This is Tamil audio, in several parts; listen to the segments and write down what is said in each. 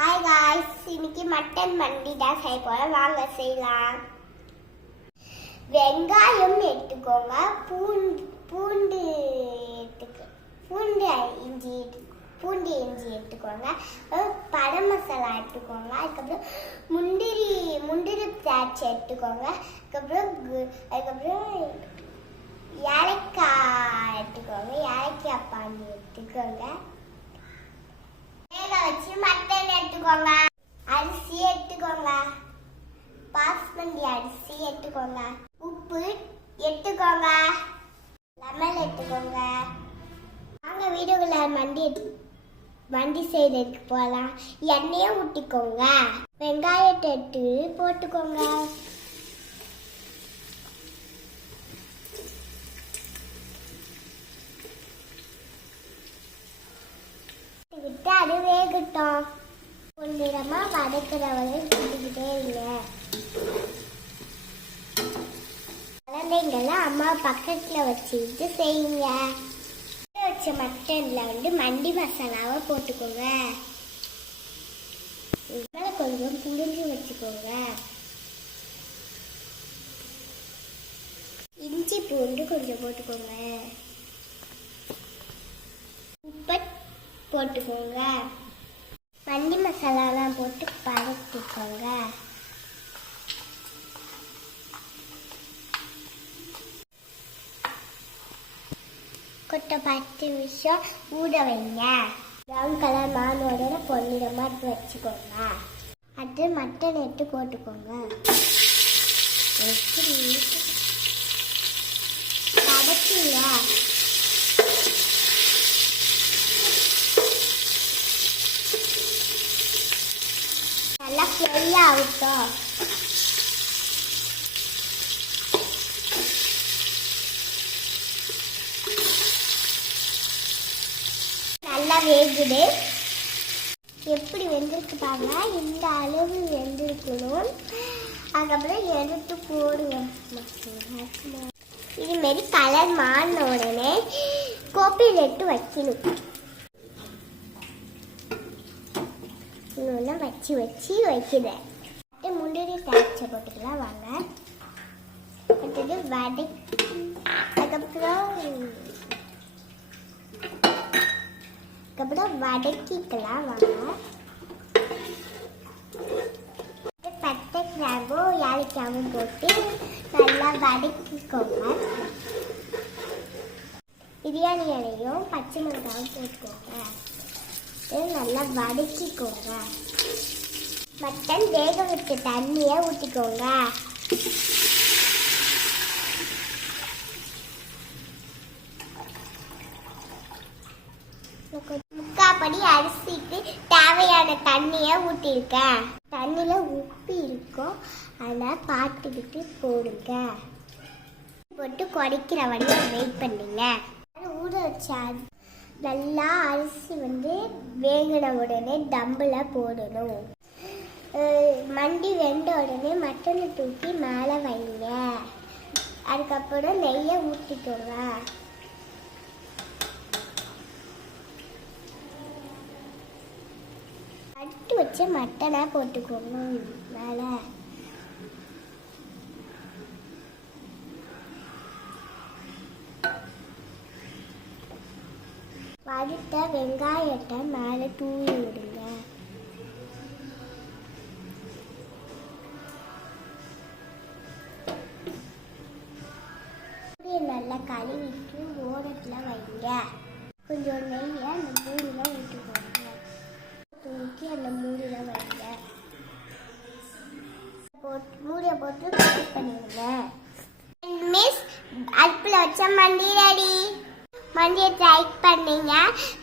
ஹாய் காய்ஸ், இன்னைக்கு மட்டன் மண்டி தான் செய்ய போகிறோம். வாங்க செய்யலாம். வெங்காயம் எடுத்துக்கோங்க, பூண்டு பூண்டு இஞ்சி எடுத்துக்கோங்க, படை மசாலா எடுத்துக்கோங்க, அதுக்கப்புறம் முந்திரி திராட்சை எடுத்துக்கோங்க, அதுக்கப்புறம் ஏலக்காய் எடுத்துக்கோங்க, ஏலக்காய் பாண்டி எடுத்துக்கோங்க, வேக வச்சு மட்டன் எடுத்துக்கோங்க, அரிசி எடுத்துக்கோங்க, பாஸ்மதி அரிசி எடுத்துக்கோங்க, உப்பு எடுத்துக்கோங்க, லெமன் எடுத்துக்கோங்க. வாங்க வீடியோக்குள்ள மண்டி செய்யறதுக்கு போகலாம். எண்ணெயை ஊற்றிக்கோங்க, வெங்காயத்தை எடுத்து போட்டுக்கோங்க, அது வேகட்டும். பொன்னிறமா வதக்கிறவரை கூட்டிக்கிட்டே இருங்க. குழந்தைங்கள அம்மா பக்கத்துல வச்சுக்கிட்டு செய்யுங்க. வச்ச மட்டன்ல மண்டி மசாலாவை போட்டுக்கோங்க, கொஞ்சம் புளிஞ்சு வச்சுக்கோங்க, இஞ்சி பூண்டு கொஞ்சம் போட்டுக்கோங்க, உப்பு போட்டுக்கோங்க, மண்டி மசாலாலாம் போட்டு பரட்டிக்கோங்க. கொட்டை 10 நிமிஷம் ஊற வைங்க. ப்ரௌன் கலர் மானோட பொன்னிறமாக வச்சுக்கோங்க. அது மட்டன் எடுத்து போட்டுக்கோங்க. வதக்கிங்க. நல்லா ஃப்ரை ஆகட்டும். நல்லா வேகுது. எப்படி வெந்திருக்கு பாருங்க, இந்த அளவு வெந்திருக்கணும். அதுக்கப்புறம் எடுத்து போடுவோம். இதுமாரி கலர் மாறின உடனே கோப்பியில் எடுத்து வைக்கணும். இன்னொன்று வச்சு வைக்கிறேன். முந்திரி திராட்சை போட்டுக்கலாம். வாங்க அடுத்தது அதுக்கப்புறம் வதக்கிக்கலாம். வாங்க பட்டை கிராம்பும் ஏலக்காவும் போட்டு நல்லா வதக்கிக்கோங்க. பிரியாணி இலையும் பச்சை மிளகாயும் போட்டுக்கோங்க. நல்லா வதக்கிக்கோங்க. மட்டன் வேக வச்ச தண்ணியை ஊற்றிக்கோங்க. முக்காப்படி அரிசிக்கு தேவையான தண்ணியை ஊற்றிருக்கேன். தண்ணியில் உப்பு இருக்கும், அதனால் பார்த்துக்கிட்டு போடுங்க. போட்டு கொதிக்கிற வரையும் வெயிட் பண்ணுங்க. ஊற வச்சா நல்லா அரிசி வேகின உடனே தம்பில் போடணும். மண்டி வெந்த உடனே மட்டனை தூக்கி மேலே வைங்க. அதுக்கப்புறம் நெய்யை ஊற்றிக்கோங்க. அடுத்து வச்சு மட்டனை போட்டுக்கோங்க மேலே. வறுத்த வெங்காயத்தை மேலே தூவி விடுங்க. நல்லா கழுவிட்டு ஓரத்தில் வைங்க. கொஞ்சம் நெய்யை அந்த மூடியில் ஊற்றிக்கோங்க. ஊற்றி அந்த மூடியில் வைங்க. மூடியை போட்டு க்ளோஸ் பண்ணிடுங்க. மிஸ் அடுப்பில் வச்ச மண்டி ரெடி. மண்டியை லைக் பண்ணுங்க,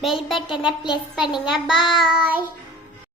பெல் பட்டனை ப்ரெஸ் பண்ணுங்க. பாய்.